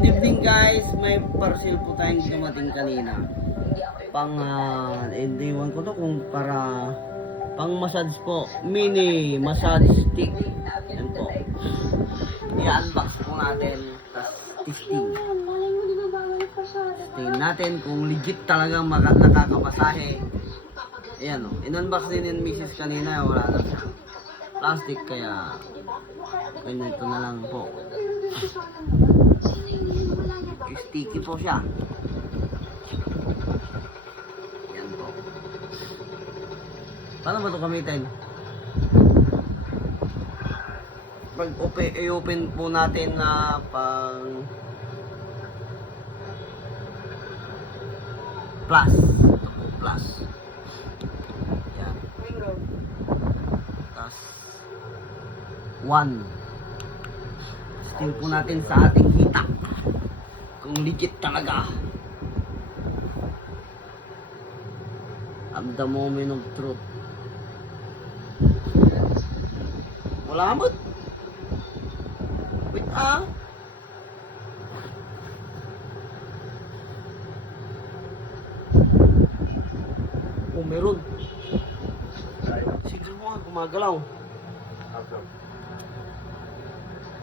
Good evening guys, may parcel po tayong dumating kanina. Hindi ko to kung para pang massage po, mini massage stick. Yan po. I-unbox po natin, tas testing. Tingnan natin kung legit talagang nakakamasahe. Ayan o, in-unbox din yung misis kanina, wala na siya. Plastic kaya ganito na lang po. Sticky po siya. Yan po. Paano ba ito gamitin? Pag i-open po natin na pang plus. Ito po, plus. Yan. Tapos 1. Testing po natin sa ating hita. Kung legit talaga. At the moment of truth. Wala mo. Wait Oh, meron. Siguro nga gumagalaw.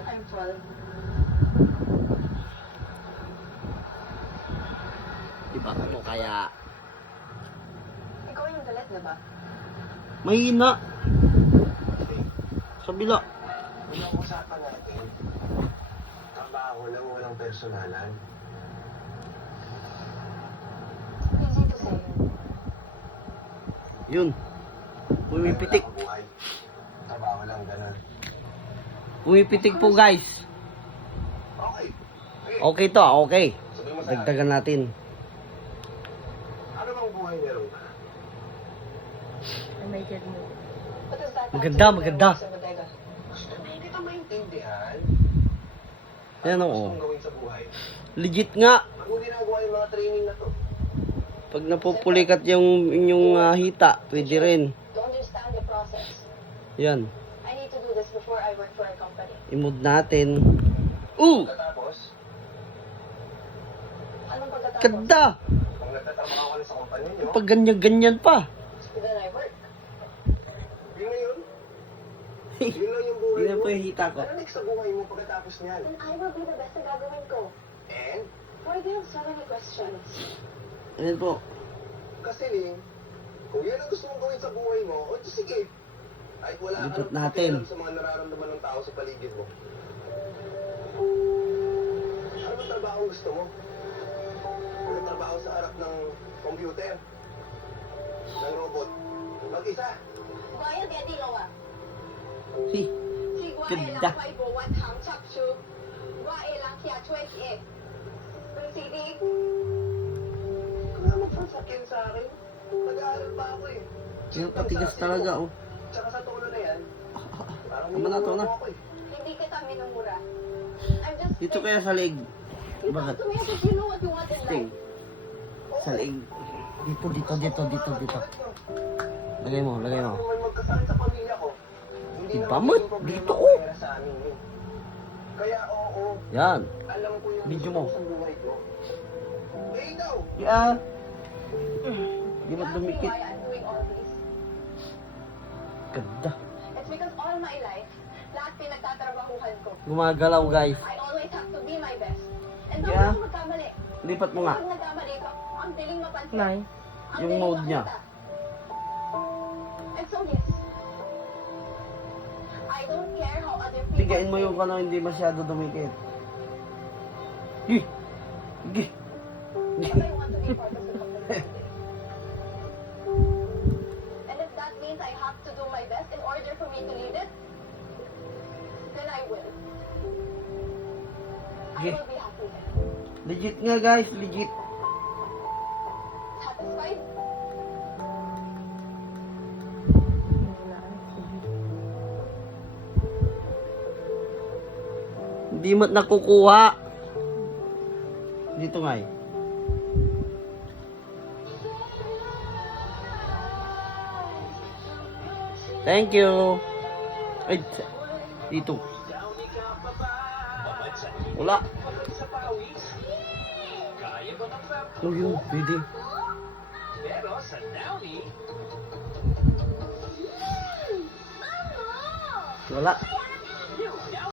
I'm 12. Diba ano kaya? Ikaw yung galit, diba? Mahina. Sa bila. Unang usapan natin, trabaho lang, walang personalan. Easy to say. Yun. Pumipitik. Wala kang buhay. Trabaho lang, ganun. Pumipitik po guys. Okay. Okay to, okay. Sabi mo sa akin, Dagdagan natin. ano bang buhay meron ka? May good mood. What does that Maganda, have to do with maganda. sa bodega? Gusto na hindi ka maintindihan. Yan, Ano oo. gusto mong gawin sa buhay? Legit nga. Pag mo ginagawa yung mga training na to, Pag napupulikat yung inyong hita, pwede rin. To understand the process, Yan. I need to do this before I work for a company. I-mood natin. pagkatapos, Anong pagkatapos? Ganda! kung nagtatrabaho ka na sa kumpanya nyo, Pag ganyan-ganyan pa. Then I work. yun na yun. Yun lang yung buhay Yun na mo. po yung hita ko. Ano next sa buhay mo pagkatapos niyan? Then I will be the best na gagawin ko. And, Why do you have so many questions? Ayan po. kasi Ling, kung yan ang gusto mong gawin sa buhay mo, o di sige. Kahit wala Lipot kang natin. pakialam sa mga nararamdaman ng tao sa paligid mo. Ano ba trabaho gusto mo? Trabaho sa harap ng computer, ng robot, mag-isa. 我要点地了啊！ Si. 是我的人为无运行插手，我的人徛出去。Kung sige, Kaya magpasakyan sa akin. Nag-aaral pa ako eh. Yung katigas talaga oh. Tsaka sa tono na yan, parang Tama na, minumura na. mo ako eh. hindi kita minumura. I'm just Dito kaya sa leg. You Bakit? talk to me as if you know what you want in Ting. life. Sa leg. Dito. Lagay mo. Kung may magkasakit sa pamilya ko, hindi Diba, naman Mat? yung problema Dito, ko oh. pera sa amin eh. Kaya oo, Yan. alam ko yung Video gusto mo. ko sa buhay ko. Eh ikaw, Yan. Di You mo ask me dumikit. why I'm doing all this. Ganda. It's because all my life, lahat pinagtatrabahuhan ko. Gumagalaw guys. I always have to be my best. And Yeah. bakit magkamali? Lipat mo nga. Pag nagkamali ka, ang diling mapansin. Nay. Ang Yung diling mode niya. makita. And so yes, I don't care how other people Bigayin mo yung think. hindi masyado dumikit. Hi. Gi. But I want to be part of the company today. And if that means I have to do my best in order for me to lead it, then I will. I Okay. will be happy then. Legit nga guys, legit. Satisfied? Hindi mo't nakukuha. Dito nga eh. Thank you. Ay, dito. Wala. Oh, yun, pwede. Pero sa Downy, Wala.